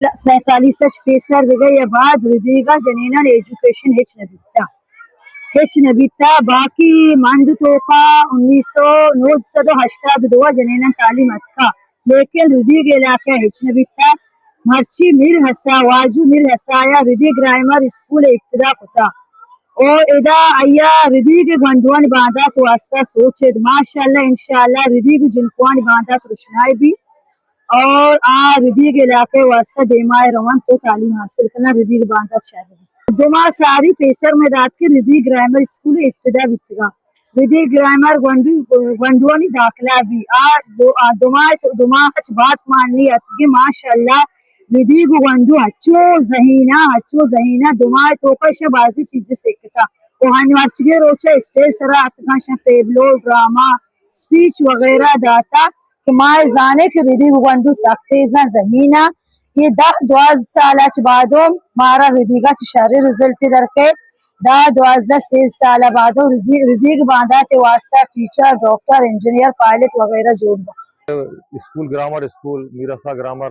47 pacer वगैरह बाद रिदीगा जनीना education hitch Nabita बाकी मंद तोका 1982 जनीना तालीम अतका लेकिन रिदीग इलाका हिच नबिता मर्ची मिर हसा वाजू मिर हसाया रिदी ग्रामर स्कूल इब्तिदा कुता और इदा अय्या रिदीग गंडुआन बांधा तो असा सोचे माशाल्लाह इंशाल्लाह रिदीग जिनकुआन बांधा तो रुशनाई भी और रिदीग इलाके वास्ता देमाए रवन तो तालीम हासिल करना रिदीग बांधा शहर दुमा सारी पेसर में दात के रिदीग ग्रामर स्कूल इब्तिदा बितगा रिदीग ग्रामर गंडुआनी दाखला भी दुमा हच बात माननी अतगी माशाल्लाह रिदीग गंडू हच्चो जहीना दुमा तो कशे बाजी चीजें सीखता वहां मर्चगे रोचा स्टेज सरा अतका पेबलो ड्रामा स्पीच वगैरह दाता कि माए जाने के रिदी गुगंडू सख्तेजा जहीना ये 10-12 साल बादो मारा रिदीगा शहरी रिजल्ट दरके 10-12 साल बादो रिदीग बांधा ते वास्ता टीचर डॉक्टर इंजीनियर पायलट वगैरह जोड़ स्कूल ग्रामर स्कूल मीरसा ग्रामर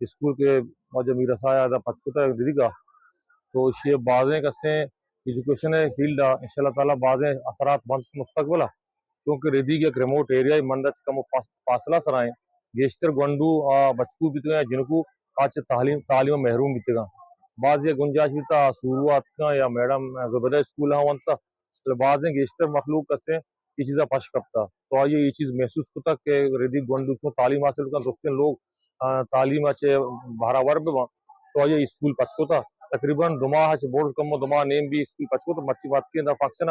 स्कूल के मौजूद मीरसा या पचकुता रिदीगा तो ये बाजें कसे एजुकेशन फील्ड इंशाल्लाह ताला बाजें असरात बंद मुस्तकबिल क्योंकि रिदीग एक रिमोट एरिया मंदच कम फासला सराय गेस्टर गंडू बचकू बितगा जिनको काच तालीम महरूम बितगा बाज ये गुंजाइश बिता शुरुआत का या मैडम जुबैदा स्कूल वंता बाज गेस्टर मखलूक कसे ये चीज़ा पश कपता तो ये चीज़ महसूस होता कि रिदीग गंडू को तालीम हासिल कर दोस्तों लोग तालीम अच्छे भारावर पे तो ये स्कूल पचकोता तकरीबन दुमा बोर्ड कम दुमा नेम भी स्कूल पचको तो मच्छी बात के फंक्शन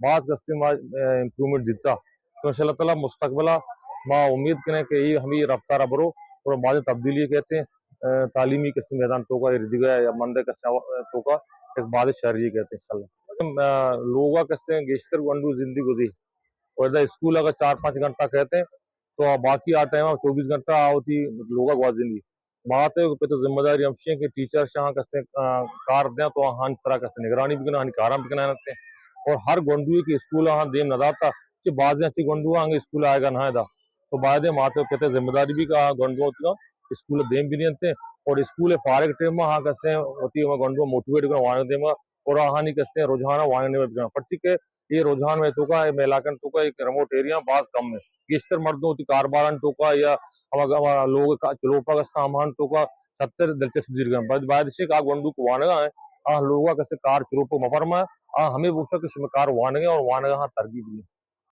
बाज कस्ते इम्प्रूवमेंट दिता तो इंशाल्लाह ताला मुस्तकबिला माँ उम्मीद करें कि ये हमें रफ्ता रबरो और बाद तब्दीली कहते हैं तालीमी किस्म मैदान टोका रिदिगा या मंदे टोका एक बाद शहरी कहते हैं इंशाल्लाह लोगा कस्ते गेस्टर वंडू जिंदगी गुजरी और इधर स्कूल अगर 4-5 घंटा कहते हैं तो बाकी आ टाइम 24 घंटा होती लोगा गुआ जिंदगी बात है तो जिम्मेदारी हमशी कि टीचर शाह कसे कार दें तो हाँ तरह कसे निगरानी भी करना काराम भी करना और हर गोंडू के स्कूल हाँ देम नदाता कि बाजे अच्छी गोंडू आगे स्कूल आएगा ना तो बादे माते कहते जिम्मेदारी भी का गोंडू होती स्कूल देम भी नहीं और स्कूल फारिग टाइम हाँ कसे होती है गोंडू मोटिवेट कर वाने देगा और हाँ नहीं कसे रुझाना वाने में पर्ची के ये रुझान में तो का मेलाकन तो का एक रिमोट एरिया बाज कम में गेस्टर मर्दों की कारबारन टोका या लोग चलोपा का सामान टोका 70 दिलचस्प जीर बाद से का गोंडू को वानगा है लोग कैसे कार चलोपो मफरमा हमें वो सब कार वानगे और वानगा हाँ तरकीब भी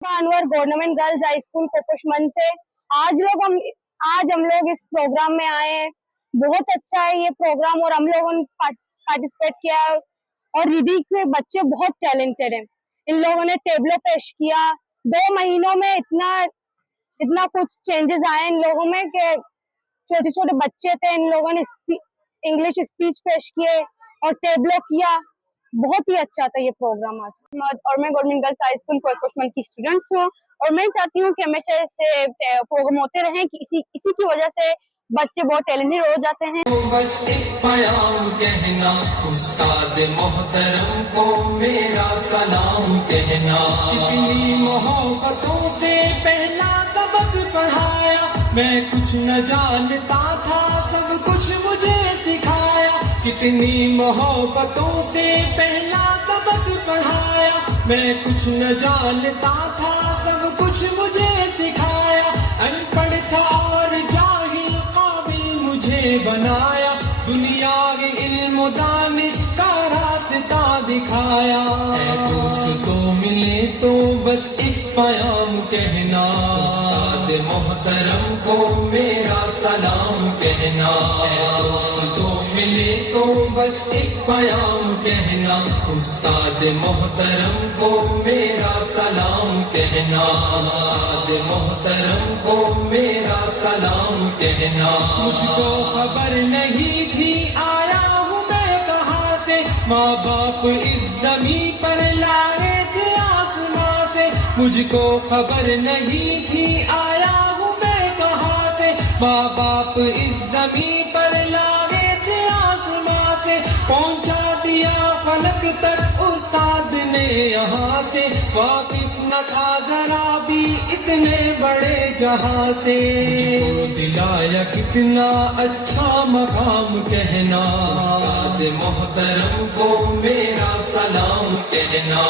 Anwar government girls high school कोपुशमन से आज हम लोग इस प्रोग्राम में आए हैं। बहुत अच्छा है ये प्रोग्राम और हम लोगों ने पार्टिसिपेट किया और रिदी के बच्चे बहुत टैलेंटेड हैं। इन लोगों ने टेबलो पेश किया 2 महीनों में इतना कुछ चेंजेस आए इन लोगों में कि छोटे छोटे बच्चे थे इन लोगों ने इंग्लिश स्पीच पेश किए और टेबलो किया। बहुत ही अच्छा था ये प्रोग्राम आज और मैं गवर्नमेंट गर्ल्स हाई स्कूल कोपुशमन की स्टूडेंट्स हूँ और मैं चाहती हूँ कि हमेशा ऐसे प्रोग्राम होते रहें कि इसी की वजह से बच्चे बहुत टैलेंटेड हो जाते हैं। बस एक प्याम कहना उस्ताद मोहतरम को मेरा सलाम कहना कितनी मोहब्बतों से पहला सबक पढ़ाया मैं कुछ न जानता था सब कुछ मुझे सिखाया कितनी मोहब्बतों से पहला सबक पढ़ाया मैं कुछ न जानता था सब कुछ मुझे सिखाया अनपढ़ था और जाहिल काबिल मुझे बनाया दुनिया के इल्म दानिश का रास्ता दिखाया दोस्तों मिले तो बस एक प्याम कहना उस्ताद मोहतरम को मेरा सलाम कहना दोस्तों मिले तो बस एक प्याम कहना उस्ताद मोहतरम को मेरा सलाम कहना उस्ताद मोहतरम को मेरा सलाम कहना मुझको खबर नहीं थी आया हूँ मैं कहाँ से माँ बाप इस ज़मीं पर लाए थे आसमां से मुझको खबर नहीं थी आया हूँ मैं कहाँ से माँ बाप इस ज़मीं पर लाए थे आसमां से पहुँचा दिया फलक तक उस्ताद ने यहाँ से वाकिफ न था जरा भी इतने बड़े जहां से। मुझको दिलाया कितना अच्छा मकाम कहना, उस्ताद मोहतरम को मेरा सलाम कहना।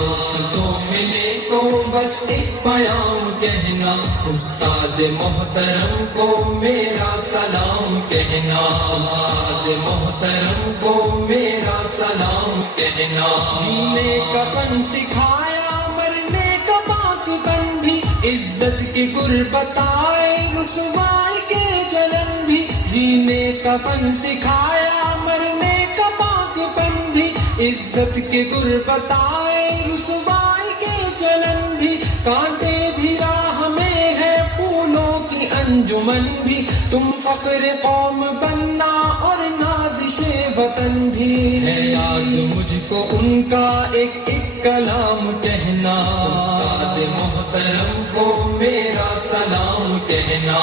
दोस्तों मिले तो बस एक प्याम कहना, उस्ताद मोहतरम को मेरा सलाम कहना। उस्ताद मोहतरम को मेरा सलाम कहना। जीने का फन सिखाया, मरने का पाकपन भी, इज्जत की गुर्बत आए रुसवाई के जलन भी। जीने का फन सिखाया, मरने का पाकपन भी, इज्जत के गुर्बत आए रुसवाई के जलन भी। कांटे भी राह में है, फूलों की अंजुमन भी, तुम फख्र कौम बनना और नाज़िशे वतन भी। है याद मुझको उनका एक एक कलाम कहना, उस्ताद मोहतरम को मेरा सलाम कहना।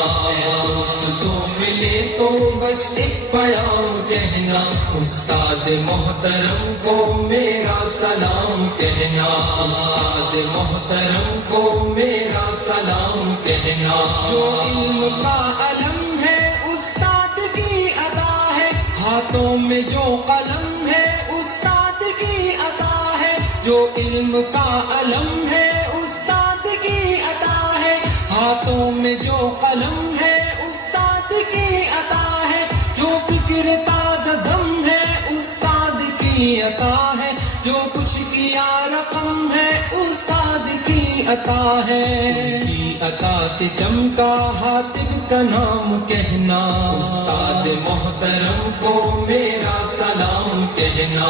दोस्तों मिले तो बस एक प्याम कहना, उस्ताद मोहतरम को मेरा सलाम कहना। उस्ताद मोहतरम को मेरा सलाम कहना। जो इल्म का अलम है उस्ताद की अदा है, हाथों में जो कलम है उस्ताद की अता है। जो इल्म का अलम है उस्ताद की अता है, हाथों में जो कलम है उस्ताद की अता है। जो फिक्र ताज़ा दम है उस्ताद की अता है, जो कुछ किया रकम है उस्ताद की अता है। उनकी अता से चमका हातिब का नाम कहना, उस्ताद मोहतरम को मेरा सलाम कहना।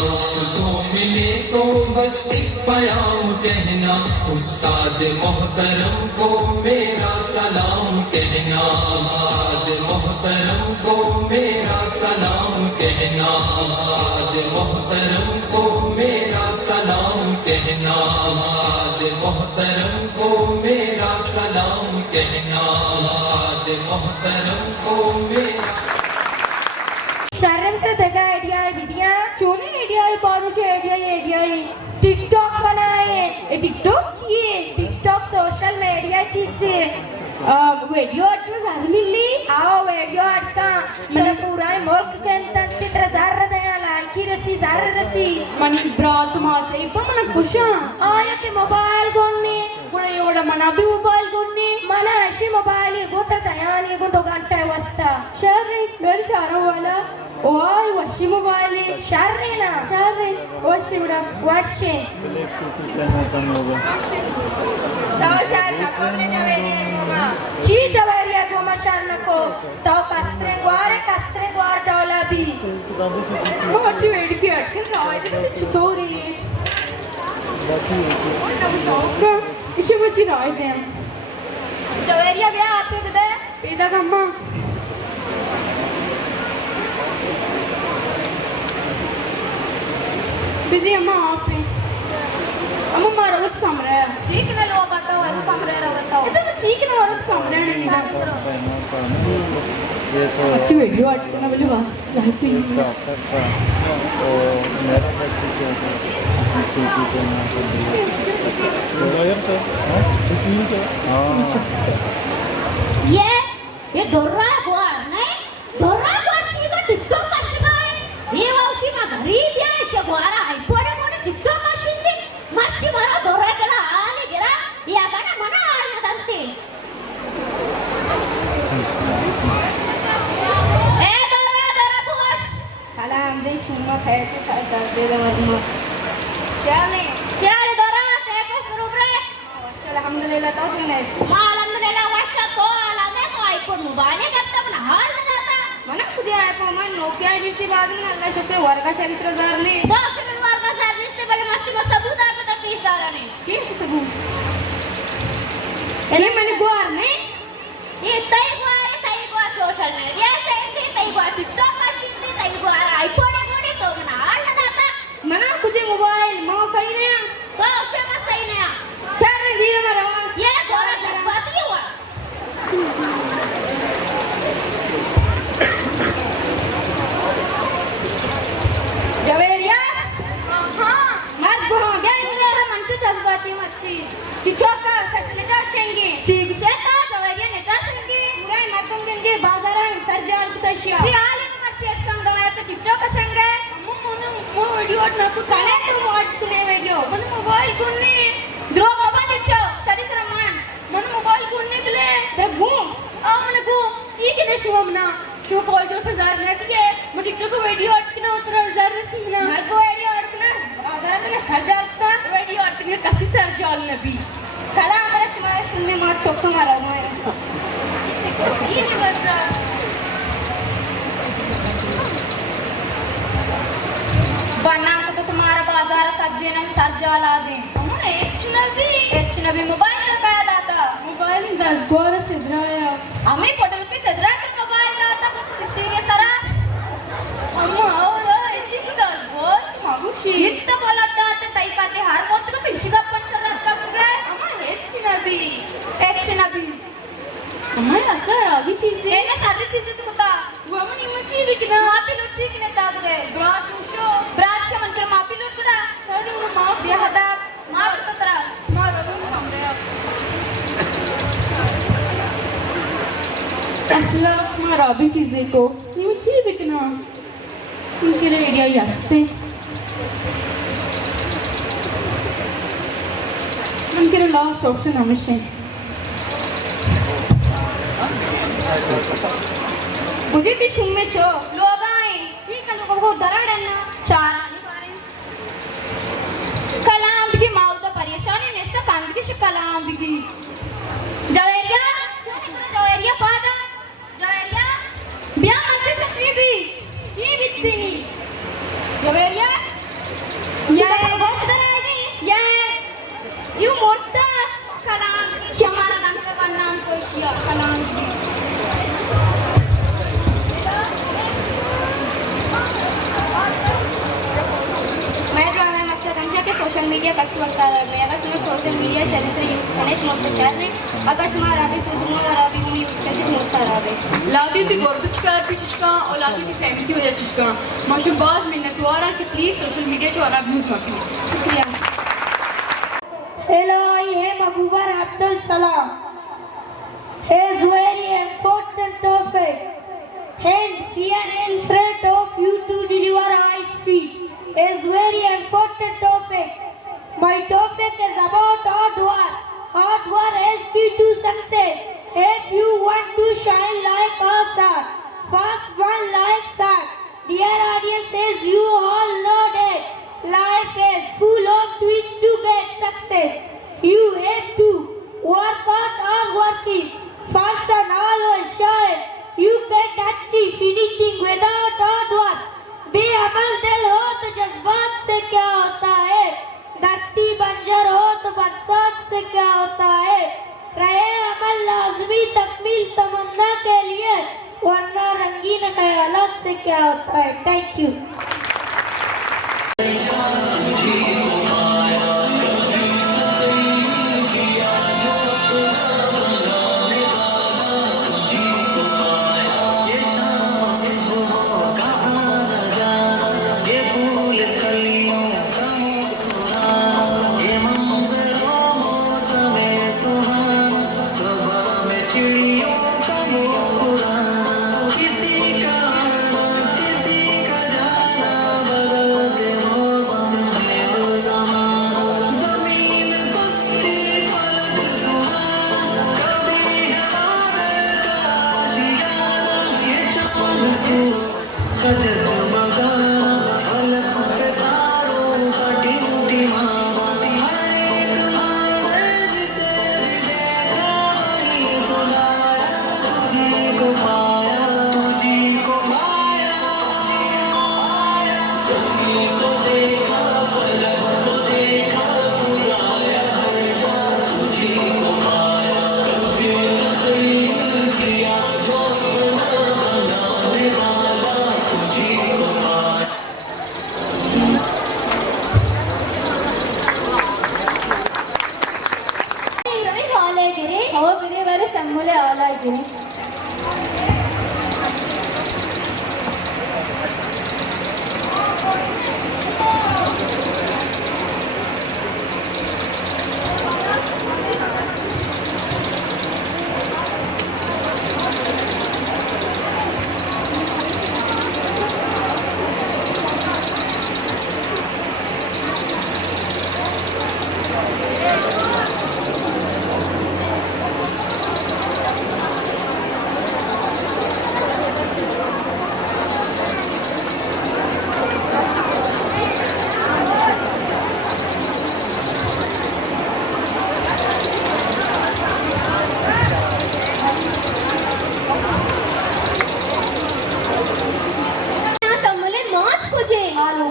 दोस्तों मिले तो बस एक प्याम कहना, उस्ताद मोहतरम को मेरा सलाम कहना। उस्ताद मोहतरम को मेरा सलाम कहना। उस्ताद मोहतरम को मेरा सलाम कहना। उस्ताद मोहतरम को मेरा सलाम कहना। उस्ताद मोहतरम को मेरा शर्म का आइडिया विधियां चोने आइडिया पारू से आइडिया टिकटॉक बनाए। टिकटॉक चाहिए, टिकटॉक सोशल मीडिया चीज से वीडियो में ज़र मिली आओ वीडियो का मतलब पूरा मुल्क के अंदर चित्र ज़र दया लाइकी रसी ज़र रसी मन ब्रात मासे इप्पा मन कुशा आया के मोबाइल कोन्नी पुणे योड़ा मना भी मोबाइल कोन्नी मना ऐसी मोबाइल गोता दया नहीं गो 2 घंटे वस्ता शर्रे घर चारा वाला ओए वशी मोबाइल शर्रे ना शर्रे वशी बड़ा वशी तावशार ना कबले जावेरिया गोमा ची जावेरिया गोमा शार ना को ताव कस्त्रे ग्वार डॉला भी बहुत वेट की अटके राय दे चतोरी इसे बची राय दे जावेरिया बे आपे बता पेदा गम्मा बिजी अम्मा आप पे अम्मा मारो तो कमरा है ठीक ना लो बताओ है कमरा है बताओ ये तो ठीक ना और कमरा है नहीं अच्छी वीडियो अटकना बोले बस लाइव पे ओ मेरा बच्ची क्या है सीटी पे ना तो यार तो हां ठीक है हां ये दोर्रा गोर नहीं दोर्रा गोर ची का टिकटॉक का शिकाय ये वाशी मा गरीब या शगवारा आई पोरे कोने टिकटॉक का शिंदी मच्छी मारा दोर्रा कला आले गिरा या गाना मना आया दंते ए दोर्रा बोस खाला हम जे सुनना है तो दर्द दे मरमा चले दोर्रा ते पोस बरोबर अल्हम्दुलिल्लाह तो सुने अल्हम्दुलिल्लाह वाशा तो आला तो आईफोन मोबाइल करता पण हाल न जाता मना खुद आईफोन में नोकिया जैसी बात में अल्लाह शुक्र वर्गा चरित्र दारने तो शुक्र वर्गा सर्विस से बड़े मच्छी में सबूत आ पे पेश डालने की सबूत ये मैंने गुआर नहीं ये तई गुआर सोशल मीडिया से तई गुआर टिकटॉक का शिंदे तई गुआर आईफोन गोड़ी तो मना हाल न जाता मना खुद मोबाइल मो सही नहीं तो उसे मत सही नहीं चल धीरे में रहो ये गोरा जज्बात क्यों हुआ जवेरिया చేయాలని మరి చేసుకుందాం అయితే టిక్టాక్ సంగే మన వీడియో నాకు కలెక్ట్ వాడుకునే వీడియో మన మొబైల్ కొన్ని ద్రో మొబైల్ ఇచ్చో शरीर रहमान మన మొబైల్ కొన్ని బిలే దగ్గు మనకు తీకినే శివమనా शो कॉल जो 1000 ने दिए मैं टिकटॉक वीडियो अटकना उतर 1000 ने सीना हर को वीडियो अटकना अगर तो मैं हर जाता वीडियो अटकने कसी सर जाल नबी कला हमारा सिवाय सुनने मां चौक मारा मैं ये नहीं बता बना तो तुम्हारा बाजार सब्जी नम सर जाला दे एच नबी मोबाइल रुपया दाता मोबाइल 10 गोर सिद्राया हमें पटल के सिद्रा के मोबाइल दाता कुछ सिद्धिगे सरा अम्मा और इतनी 10 गोर मागुशी इतना बोलता ते तई पाते हार मोत को तिशिगा पण सरा कब गए अम्मा एच नबी अम्मा अगर अभी चीज ये ना सारी चीजें तो बता वो हम नहीं मची बिकना मापी लुच्ची किने ताग गए ब्राज शो मन कर मापी लुट कुड़ा अरे वो माप बेहदा माप कतरा मार रंग हमरे असला मारा भी चीज देखो ये मची बिकना इनके रेडियो यस्ते इनके लास्ट ऑप्शन हमेशा मुझे भी सुन में चो लोग आए ठीक है लोगों को दराड़ना चार आने वाले कलाम की माँ तो परेशानी नेस्ता कांद की कलाम की जवेरिया पादा जवेरिया बिया मंचे सच्ची भी जी बित्ती नहीं जवेरिया ये बहुत इधर आएगी ये यू मोटा कलाम की हमारा नाम का नाम कोई शिया कलाम की के सोशल मीडिया कच्छ वक्ता रहे अगर तुम्हें सोशल मीडिया शरीर से यूज करने मोस्ट शहर ने अगर तुम्हारा राबी सोचूंगा और राबी को यूज करके मोस्ट राबे लादी थी गोरबचका पिचका और लादी थी फैमिली हो जाचका माशुबाज मिन्नतवारा कि प्लीज सोशल मीडिया जो आप यूज मत करो शुक्रिया Hello, I am Abubar Abdul Salam. Here's very important topic. And here in front of you to deliver my speech is very important topic. My topic is about hard work. Hard work is key to success. If you want to shine like a star, first one like sun. Dear audiences, you all know that life is full of twists to get success. You have to work hard or working. First and always shine. You can't achieve anything without hard work. बेअमल दिल हो तो जज्बात से क्या होता है धरती बंजर हो तो बरसात से क्या होता है रहे अमल लाजमी तकमील तमन्ना के लिए वरना रंगीन ख्यालात से क्या होता है थैंक यू तुझी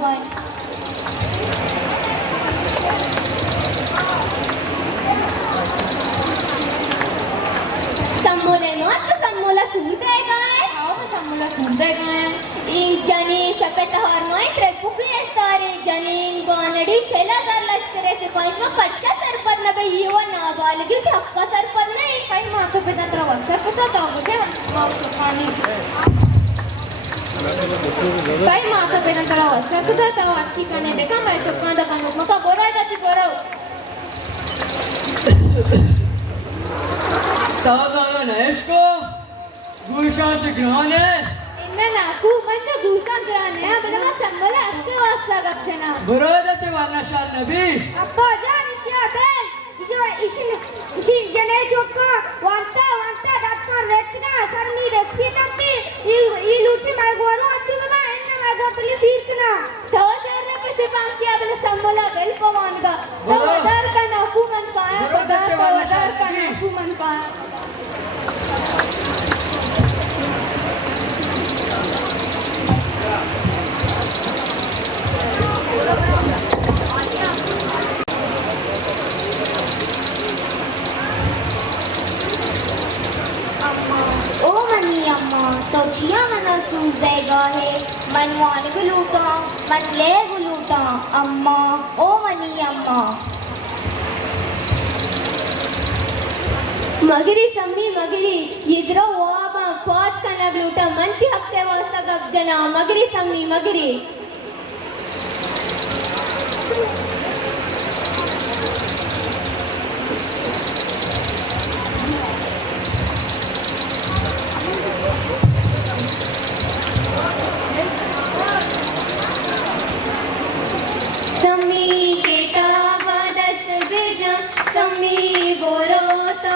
गए सम्मोले मत सम्मोला सूरते गए आओ सम्मोला सूरते गए ఈ జని చెప్పేత హార్మోయ్ ట్రెప్పుకి వేస్తారు జని గోనడి 6000 लश्करे सिपाही में 50 सरपंच ने ये वो नाबालिग ठक्का सरपंच ने कई माथा पे नत्र वस्तर को तो उसे पानी कई माथा पे नत्र वस्तर को तो अच्छी करने देखा मैं चुपना दा कानून मका बोरा जाती बोरा तागा नेस्को गुशाचे ग्राने నాకు మంచి దూషణ గ్రానే బలమ సంబల అక్క వాసా గచ్చన బరోదతే వానా షార్ నబీ అబ్బా జాని షాబే ఇసి జనే చొక్క వంట డాక్టర్ రెత్నా సర్ మీ రెస్పిటంటి ఈ లూచి మై గోరు అచ్చుమా ఎన్న మై గోతలి సీర్కనా तो शहर पे शिपाम किया बले संबोला बेल पवानगा तो वदार का हुकूमत का है वदार का हुकूमत का ओ मनी अम्मा तो जिया मना सूट देगा है मन वान गुलूटा मन ले गुलूटा अम्मा ओ मनी अम्मा मगरी सम्मी मगरी इधर वाबा पाट कना ग्लूटा मंती हफ्ते वास्ता गप जना मगरी सम्मी मगरी सम्मी केटा वादस बेजा सम्मी बोरो तो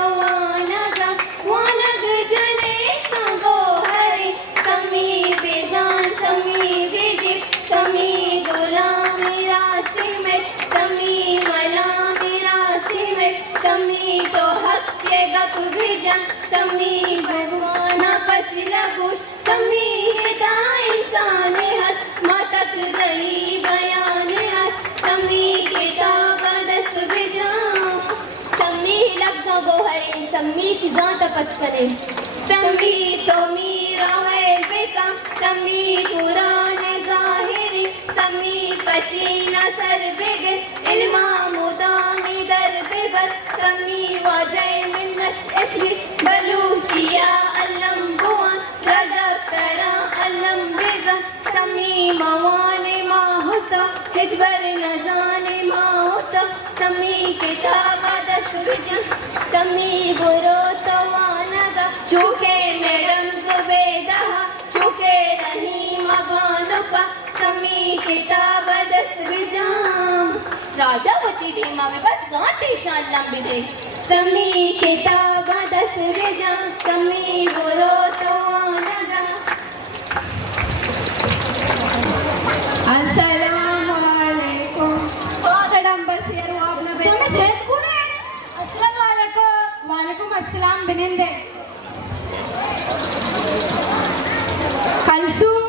वानग जने संगो हरे सम्मी बेजान सम्मी बेजे सम्मी गोला मेरा सिर में सम्मी मला मेरा सिर में सम्मी तो हक के गप भेजा सम्मी भगवान पचला गोश सम्मी हिदा इंसान हस मातक दली बयान हस सम्मी किताब दस्त भेजा सम्मी लफ्ज़ों गोहरे सम्मी की जात पचकने सम्मी तो मीरा है बेका सम्मी कुरान ज़ाहिरी सम्मी पचीना सर बेगे इल्मा मुदामी दर बेबर सम्मी वाजह मिन्नत एचली बलूचिया अलम बुआन राजा परा अलम बेजा सम्मी मवाने माहुता हिजबर नजाने माहुता सम्मी किताब दस्त बिजा सम्मी बुरो तो वानगा चुके नेरम जुबेदा चुके रहीम बानुका सम्मी किताब दस्त बिजा राजावती धीमा में बस जाते शान लंबी दे सम्मी किताब दस्त बिजा सम्मी बुरो तो वानगा अस्सलामुअलैकुम फादर नंबर से रो आपने तुम्हें जेब कौन है अस्सलाम वालेकुम वालेकुम अस्सलाम बिनिंदे कलसूम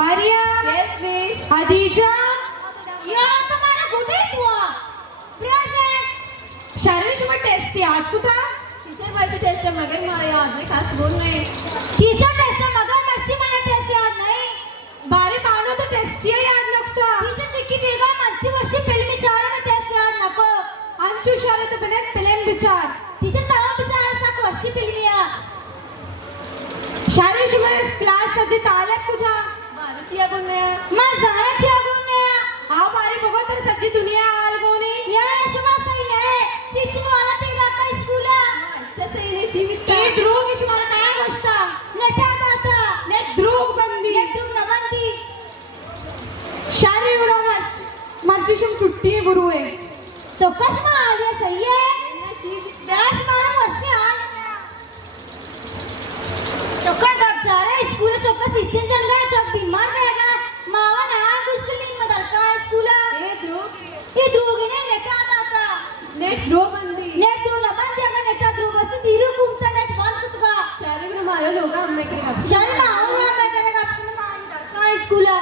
मारिया अदीजा यार तुम्हारा गुडे हुआ प्रेजेंट शरण शुभ टेस्ट याद कुता टीचर वर्ष टेस्ट मगर मारे याद नहीं खास बोल नहीं टीचर टेस्ट मगर मच्छी मला टेस्ट याद नहीं बारे मानो तो टेस्ट ये याद लगता टीचर सिक्की बेगा मच्छी वर्षी फिल्मी चार में टेस्ट याद नको अंशु शरत बिनेत पिलेन विचार टीचर तावा बिचार साक वर्षी फिल्मिया शरण शुभ क्लास सजे तालक कुजा भारतीय गुन्हे मैं जाना क्या गुन्ने आओ बारी बगो तर सजी दुनिया आल गोनी या शुभा सही है टीचिंग वाला तेरा का स्कूल है अच्छा सही नहीं जीवित ए द्रोग इस मार काय गोष्टा लेटा दाता नेट द्रोग बंदी ये तुम नबंदी शारी उड़ा मर्जिशम छुट्टी बुरुए चौकस में आ गया सही है डैश मारो वर्षी आ चौका कब जा रहा है स्कूल चौका सिचन चल गया चौक बीमार रहेगा मावा ना उसके लिए मदर का स्कूल ए द्रोग ये दूगी ने लेटा दाता नेट द्रोग बंदी नेट दो नबंदी अगर नेटा दो बस धीरे घूमता नेट बंद कुतगा शारी ने मारो लोगा हमने के शर्म आओ ना मैं करेगा अपने मान का स्कूल है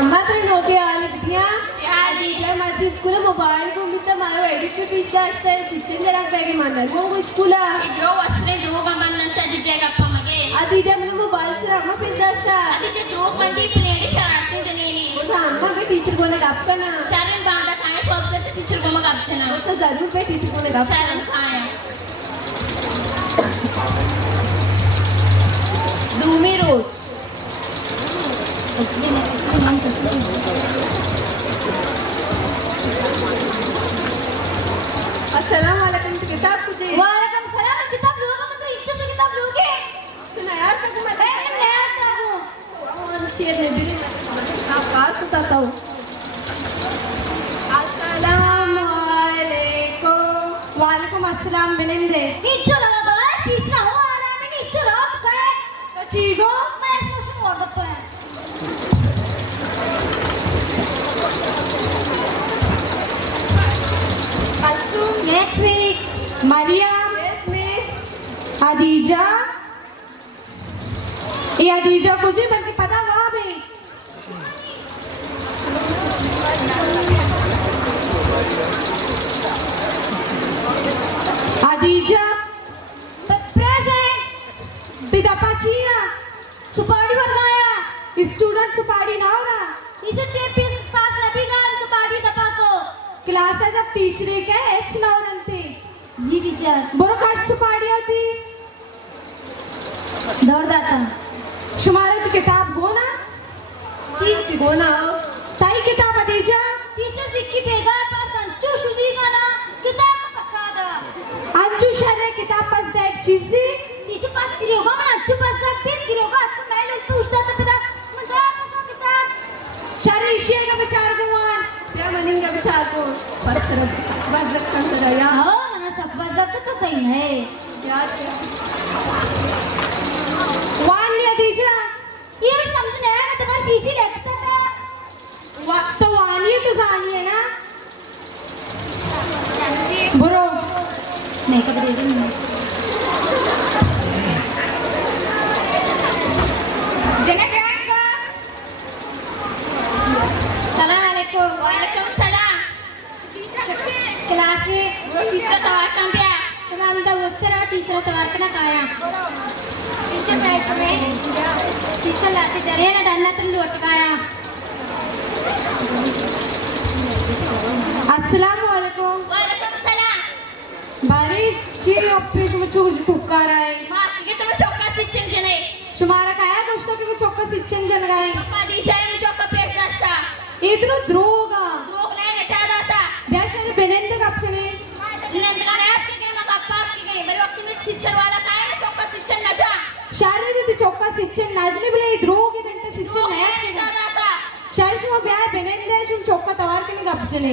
अम्मा तेरे नोके आले दिया यार टीचर माझी स्कूल मोबाईल गुमित मला एडुकेट असते शिक्षण जरा पैकी मानणार मग स्कूल इधरो वस्त्रे ध्रुव गमनंतर दिजे गप्पा मगे आधी जे मला मोबाईल से अम्मा पिस्ता असता दिजे ध्रुव मंदी प्लेडी शरारते जनेली अम्मा के टीचर कोने गप्पा ना शरण बांधा खाए सब से टीचर को मग आपसे ना तो जरूर पे टीचर कोने गप्पा शरण खाए दूमी रोड अस्सलाम वालेकुम किताब तुझे वालेकुम सलाम किताब लोगे मतलब इच्छा से किताब लोगे तू ना यार तक मैं नया ताबू और शेर ने भी आप कार तो ताऊ अस्सलाम वालेकुम वालेकुम अस्सलाम बिनिंदे इच्छा लगा तो टीचर हो आ रहा है मैं इच्छा लगा क्या तो चीगो मैं सोच मोड़ दो पे Yes, week. मरियम अदीजा ये अदीजा मुझे बनके पता वहाँ भी अदीजा Present. तिदा पाचिया सुपारी भरगाया. स्टूडेंट सुपारी ना हो रहा इसे टेपिस पास लभी गान सुपारी दबा को. क्लासेस अब टीचर के एच ना हो रंते जी टीचर. बरो काश सुपारी होती दौड़ दाता. शुमारत किताब गोना ठीक गोना ताई किताब अदीजा टीचर सिक्की बेगा पास अंचू शुदी गाना किताब का पसादा. अंजू शर्रे किताब पास देख चीज़ी टीचर पास किरी होगा मैं अंचू पास रख फिर किरी होगा तो मैं लोग उस दाता तेरा मजा पास किताब. शर्रे इशिया का विचार गुमान क्या मनेंगे विचार को बस तरफ बस रखा हो जाए यहाँ हाँ ना सब बजाते तो सही है. वान लिया दीजिए ये भी समझ नहीं आया मैं तुम्हारी चीज़ी लगता था. तो वानिए तो जानिए ना बुरो नहीं कब दे दूँगी. सलाम अलैकुम. वालेकुम सलाम. क्लास में टीचर तवार काम पे आया. हम तो उससे रहा टीचर तवार के ना काया. टीचर बैठ में टीचर लाते चले ना डरना तुम लौट गया. अस्सलाम वालेकुम वालेकुम सलाम. बारी चीज ऑपरेशन में चुक पुकार है माफ कीजिए तुम्हें चौका से चिंजने. तुम्हारा काया दोस्तों के चौका सिच्चन जन गए चौका दी जाए में चौका पेश रास्ता. इधर द्रोगा लोग नहीं नेटा दाता. बैठने बेनेंदे कपने नंदगाने आपके गए मग पाप के गए मेरे वक्त में शिक्षण वाला काय ना चौका शिक्षण न जा. शारीर में चौका सिच्चन नाजने बोले द्रोग इधर सिच्चन लोग नया नहीं नेटा दाता. शारीर में ब्याह बेनेंदे शुन चौका तवार के नहीं कपचने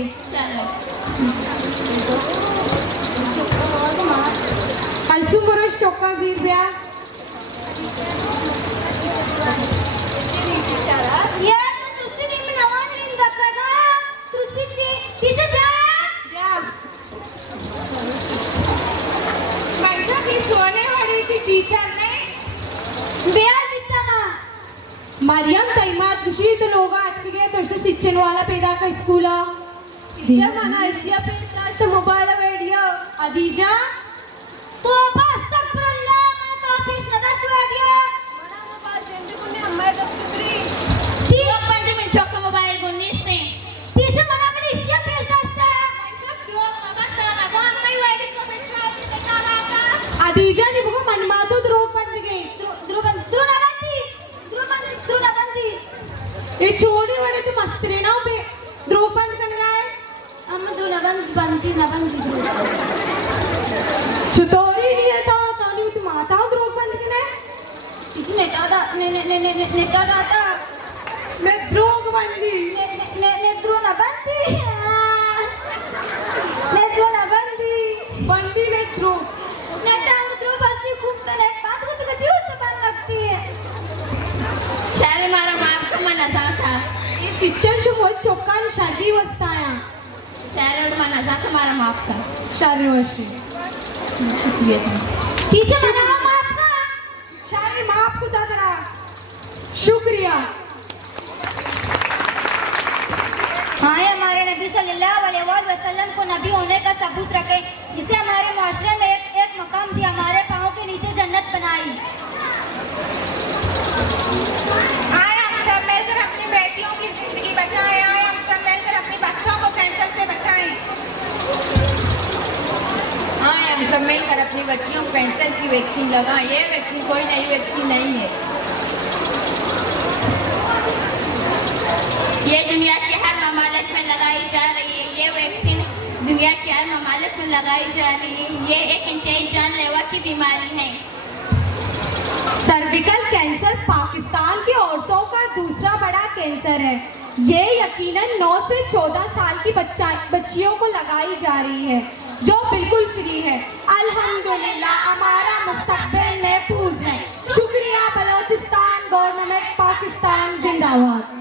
अलसु बरोश चौका जीर ब्याह यार मैं तुझसे दिन में नवाज नहीं दक्का तुझसे टीचर ब्याह बच्चा की सोने वाली की टीचर ने ब्याह दिता ना. मरियम तैमात खुशी तो लोग आज के गए तो उसने सिच्चन वाला पैदा का स्कूल टीचर माना एशिया पे नाच तो मोबाइल वीडियो अदीजा तो बस तक पर अल्लाह मैं तो ऑफिस नदा शुरू गया. मना मोबाइल जेंडे को ने अम्मा तो फ्री ठीक है पंजे में चौका मोबाइल को निसने. टीचर मना के एशिया पेश दास्ता. अदीजा ने बुको मनमातो द्रोग बंद गए द्रुनाबंदी. ये छोटे बड़े तो मस्ती ना पे द्रोग बंद कर गए अम्मा द्रुनाबंदी चतोरी नहीं है तो नहीं तो माता द्रोग बंद करना है टीचर नेटा दाता मैं द्रोग बंदी द्रुनाबंदी बंदी ने द्रोग द्रुनाबंदी खूब तरह बात को तो जीव से बात लगती है. शहर मारा माफ का मना था. ये सिच्चन जो बहुत चौका ने शादी वस्ताया शहर मना था मारा माफ का. शादी वस्ती टीचर मना माफ का. शादी माफ खुदा करा शुक्रिया आए हमारे नबी सल्लल्लाहु अलैहि वसल्लम को नबी होने का सबूत रखे, जिसे हमारे माशरे में एक मकाम दिया, हमारे पाँव के नीचे जन्नत बनाई। आए हम सब मिलकर अपनी बेटियों की जिंदगी बचाएं। आए हम सब मिलकर अपने बच्चों को कैंसर से बचाएं। आए हम सब मिलकर अपनी बच्चियों को कैंसर की वैक्सीन लगाएं। ये वैक्सीन कोई नई वैक्सीन नहीं है, ये दुनिया के हर ममालिक में लगाई जा रही है। ये वैक्सीन दुनिया के हर ममालिक में लगाई जा रही है। ये एक इंतहाई जानलेवा की बीमारी है। सर्विकल कैंसर पाकिस्तान की औरतों का दूसरा बड़ा कैंसर है। ये यकीनन 9 से 14 साल की बच्चियों को लगाई जा रही है, जो बिल्कुल फ्री है। अल्हम्दुलिल्लाह हमारा मुस्तकबिल महफूज है। शुक्रिया बलोचिस्तान गवर्नमेंट पाकिस्तान जिंदाबाद।